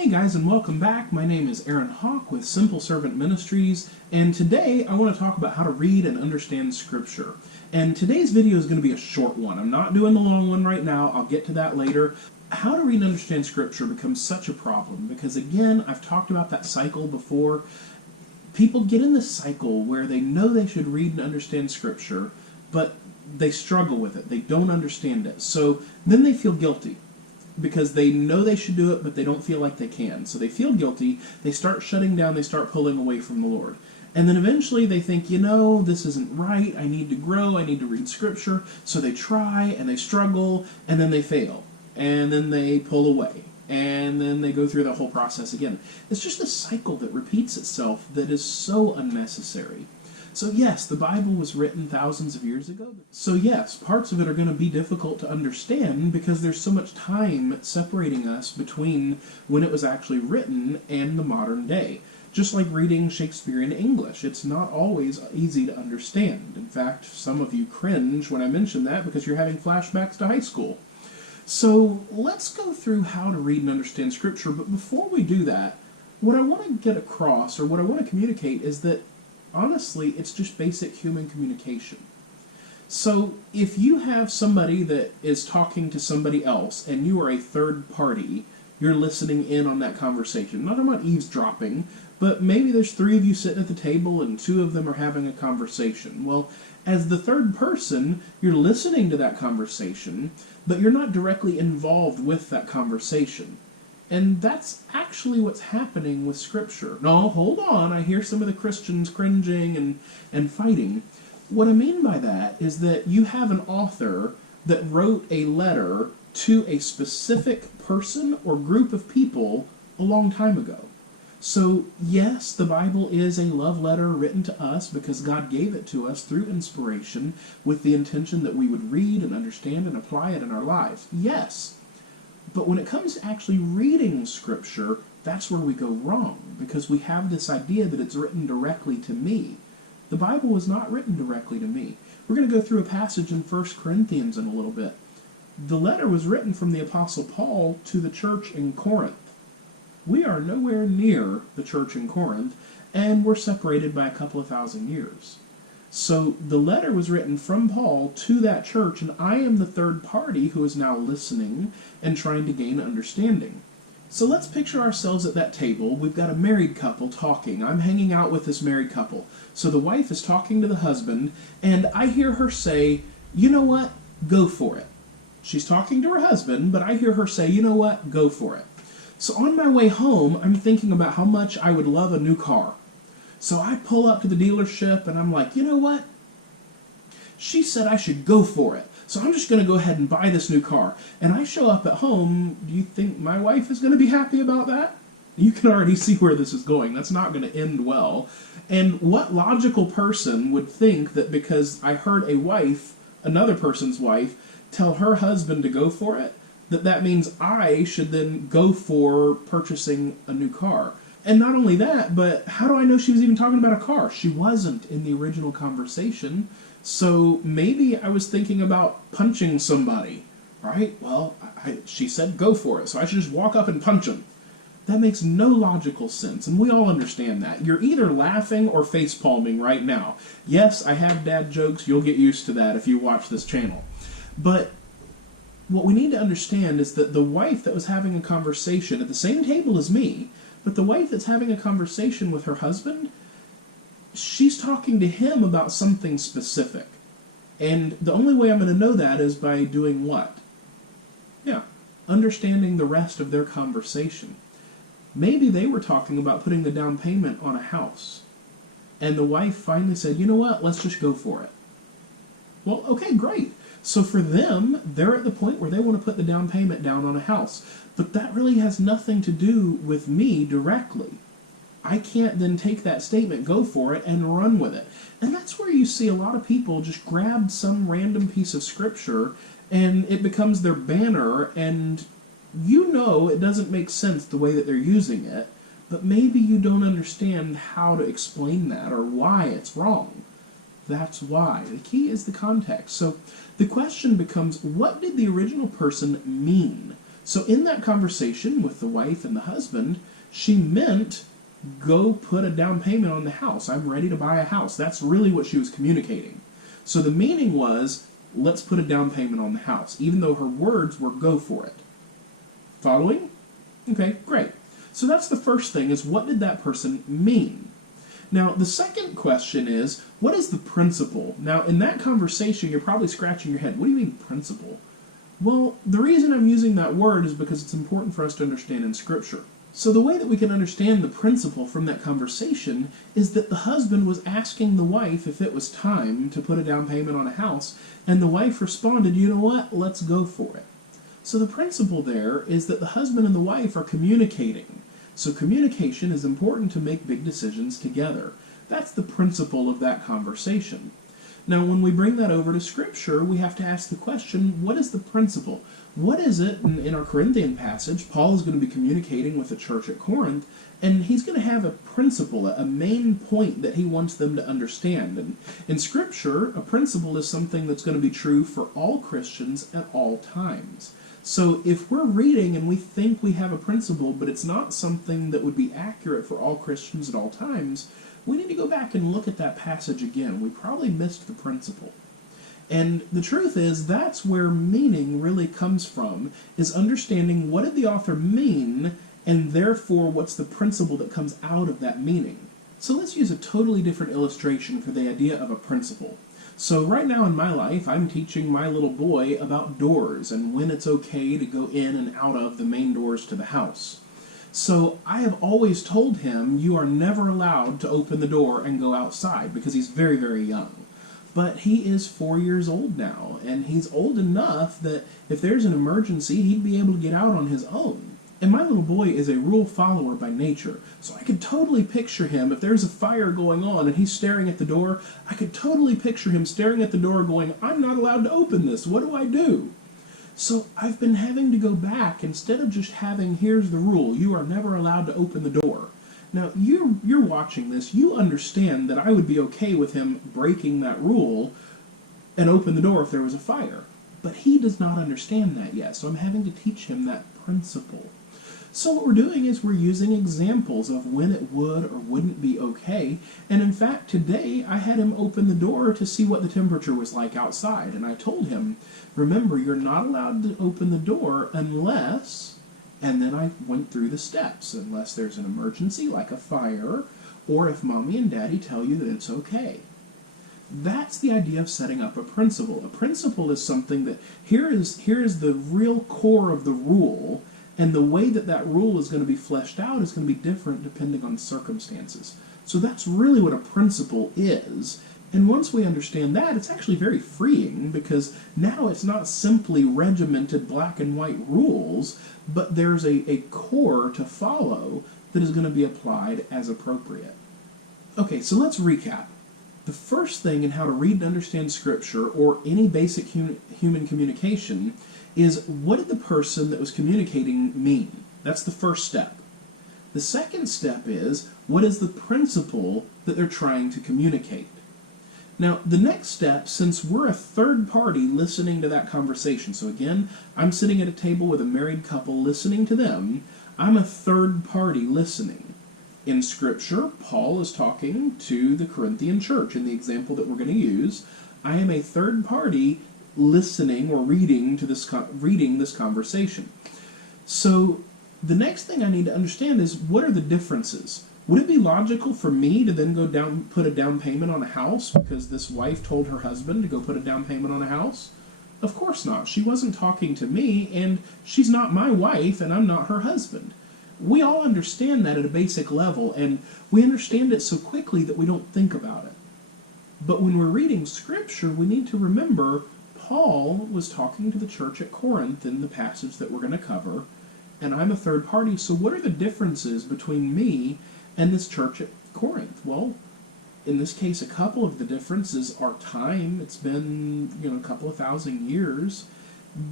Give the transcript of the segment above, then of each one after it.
Hey guys, and welcome back. My name is Aaron Hawk with Simple Servant Ministries, and today I want to talk about how to read and understand Scripture. And today's video is going to be a short one. I'm not doing the long one right now. I'll get to that later. How to read and understand Scripture becomes such a problem because, again, I've talked about that cycle before. People get in this cycle where they know they should read and understand Scripture, but they struggle with it. They don't understand it. So then they feel guilty, because they know they should do it, but they don't feel like they can. So they feel guilty, they start shutting down, they start pulling away from the Lord. And then eventually they think, this isn't right, I need to grow, I need to read Scripture. So they try, and they struggle, and then they fail. And then they pull away. And then they go through the whole process again. It's just a cycle that repeats itself that is so unnecessary. So yes, the Bible was written thousands of years ago. So yes, parts of it are going to be difficult to understand because there's so much time separating us between when it was actually written and the modern day. Just like reading Shakespearean English, it's not always easy to understand. In fact, some of you cringe when I mention that because you're having flashbacks to high school. So let's go through how to read and understand Scripture, but before we do that, what I want to get across, or what I want to communicate, is that honestly, it's just basic human communication. So if you have somebody that is talking to somebody else and you are a third party, you're listening in on that conversation. Not about eavesdropping, but maybe there's three of you sitting at the table and two of them are having a conversation. Well, as the third person, you're listening to that conversation, but you're not directly involved with that conversation. And that's actually what's happening with Scripture. No, hold on, I hear some of the Christians cringing and fighting. What I mean by that is that you have an author that wrote a letter to a specific person or group of people a long time ago. So yes, the Bible is a love letter written to us because God gave it to us through inspiration with the intention that we would read and understand and apply it in our lives. Yes. But when it comes to actually reading Scripture, that's where we go wrong, because we have this idea that it's written directly to me. The Bible was not written directly to me. We're going to go through a passage in 1 Corinthians in a little bit. The letter was written from the Apostle Paul to the church in Corinth. We are nowhere near the church in Corinth, and we're separated by a couple of thousand years. So the letter was written from Paul to that church, and I am the third party who is now listening and trying to gain understanding. So let's picture ourselves at that table. We've got a married couple talking. I'm hanging out with this married couple. So the wife is talking to the husband, and I hear her say, "You know what? Go for it." She's talking to her husband, but I hear her say, "You know what? Go for it." So on my way home, I'm thinking about how much I would love a new car. So I pull up to the dealership and I'm like, you know what? She said I should go for it. So I'm just going to go ahead and buy this new car. And I show up at home. Do you think my wife is going to be happy about that? You can already see where this is going. That's not going to end well. And what logical person would think that because I heard a wife, another person's wife, tell her husband to go for it, that means I should then go for purchasing a new car? And not only that, but how do I know she was even talking about a car? She wasn't in the original conversation. So maybe I was thinking about punching somebody, right? Well, she said go for it, so I should just walk up and punch him. That makes no logical sense, and we all understand that. You're either laughing or face-palming right now. Yes, I have dad jokes. You'll get used to that if you watch this channel. But what we need to understand is that the wife that was having a conversation at the same table as me, but the wife that's having a conversation with her husband, she's talking to him about something specific. And the only way I'm going to know that is by doing what? Yeah, understanding the rest of their conversation. Maybe they were talking about putting the down payment on a house. And the wife finally said, you know what, let's just go for it. Well, okay, great. So for them, they're at the point where they want to put the down payment down on a house. But that really has nothing to do with me directly. I can't then take that statement, go for it, and run with it. And that's where you see a lot of people just grab some random piece of Scripture and it becomes their banner, and it doesn't make sense the way that they're using it, but maybe you don't understand how to explain that or why it's wrong. That's why. The key is the context. So the question becomes, what did the original person mean? So in that conversation with the wife and the husband, she meant, go put a down payment on the house. I'm ready to buy a house. That's really what she was communicating. So the meaning was, let's put a down payment on the house, even though her words were, go for it. Following? Okay, great. So that's the first thing, is what did that person mean? Now, the second question is, what is the principle? Now, in that conversation, you're probably scratching your head. What do you mean, principle? Well, the reason I'm using that word is because it's important for us to understand in Scripture. So the way that we can understand the principle from that conversation is that the husband was asking the wife if it was time to put a down payment on a house, and the wife responded, you know what, let's go for it. So the principle there is that the husband and the wife are communicating. So communication is important to make big decisions together. That's the principle of that conversation. Now, when we bring that over to Scripture, we have to ask the question, what is the principle? What is it? In our Corinthian passage, Paul is going to be communicating with the church at Corinth, and he's going to have a principle, a main point that he wants them to understand. And in Scripture, a principle is something that's going to be true for all Christians at all times. So if we're reading and we think we have a principle, but it's not something that would be accurate for all Christians at all times, we need to go back and look at that passage again. We probably missed the principle. And the truth is, that's where meaning really comes from, is understanding what did the author mean, and therefore what's the principle that comes out of that meaning. So let's use a totally different illustration for the idea of a principle. So right now in my life, I'm teaching my little boy about doors and when it's okay to go in and out of the main doors to the house. So I have always told him, you are never allowed to open the door and go outside, because he's very, very young. But he is 4 years old now, and he's old enough that if there's an emergency, he'd be able to get out on his own. And my little boy is a rule follower by nature, so I could totally picture him, if there's a fire going on and he's staring at the door, I could totally picture him staring at the door going, I'm not allowed to open this, what do I do? So I've been having to go back, instead of just having, here's the rule, you are never allowed to open the door. Now, you're watching this, you understand that I would be okay with him breaking that rule and open the door if there was a fire. But he does not understand that yet, so I'm having to teach him that principle. So what we're doing is we're using examples of when it would or wouldn't be okay, and in fact today I had him open the door to see what the temperature was like outside, and I told him, remember, you're not allowed to open the door unless, and then I went through the steps, unless there's an emergency like a fire, or if mommy and daddy tell you that it's okay. That's the idea of setting up a principle. A principle is something that, here is the real core of the rule, and the way that that rule is going to be fleshed out is going to be different depending on circumstances. So that's really what a principle is. And once we understand that, it's actually very freeing, because now it's not simply regimented black and white rules, but there's a core to follow that is going to be applied as appropriate. Okay, so let's recap. The first thing in how to read and understand Scripture, or any basic human communication, is what did the person that was communicating mean? That's the first step. The second step is, what is the principle that they're trying to communicate? Now, the next step, since we're a third party listening to that conversation, so again, I'm sitting at a table with a married couple listening to them, I'm a third party listening. In Scripture, Paul is talking to the Corinthian church. In the example that we're going to use, I am a third party listening or reading this conversation. So the next thing I need to understand is, what are the differences? Would it be logical for me to then go down, put a down payment on a house because this wife told her husband to go put a down payment on a house? Of course not. She wasn't talking to me, and she's not my wife, and I'm not her husband. We all understand that at a basic level, and we understand it so quickly that we don't think about it. But when we're reading Scripture, we need to remember Paul was talking to the church at Corinth in the passage that we're going to cover, and I'm a third party, so what are the differences between me and this church at Corinth? Well, in this case, a couple of the differences are time. It's been, a couple of thousand years.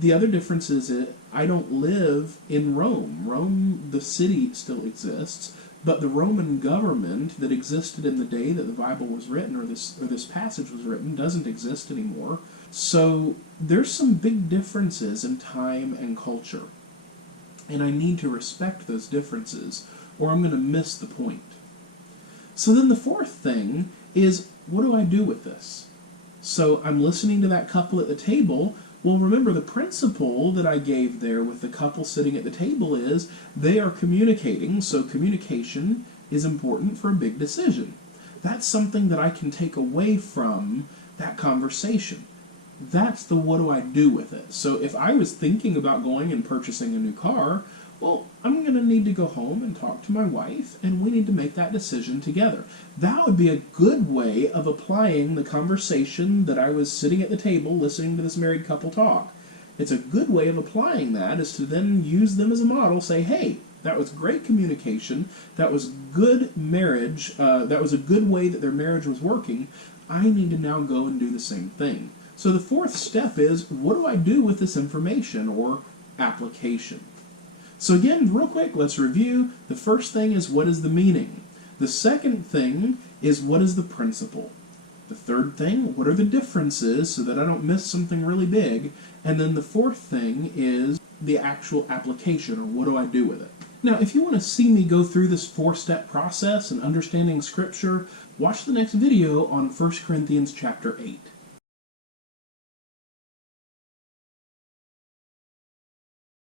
The other difference is that I don't live in Rome. Rome, the city, still exists, but the Roman government that existed in the day that the Bible was written, or this passage was written, doesn't exist anymore. So there's some big differences in time and culture. And I need to respect those differences, or I'm going to miss the point. So then the fourth thing is, what do I do with this? So I'm listening to that couple at the table. Well, remember the principle that I gave there with the couple sitting at the table is they are communicating, so communication is important for a big decision. That's something that I can take away from that conversation. That's the what do I do with it. So if I was thinking about going and purchasing a new car, well, I'm going to need to go home and talk to my wife, and we need to make that decision together. That would be a good way of applying the conversation that I was sitting at the table listening to this married couple talk. It's a good way of applying that is to then use them as a model, say, hey, that was great communication, that was good marriage, that was a good way that their marriage was working. I need to now go and do the same thing. So the fourth step is, what do I do with this information or application? So again, real quick, let's review. The first thing is, what is the meaning? The second thing is, what is the principle? The third thing, what are the differences so that I don't miss something really big? And then the fourth thing is the actual application, or what do I do with it? Now, if you want to see me go through this four-step process in understanding Scripture, watch the next video on 1 Corinthians chapter 8.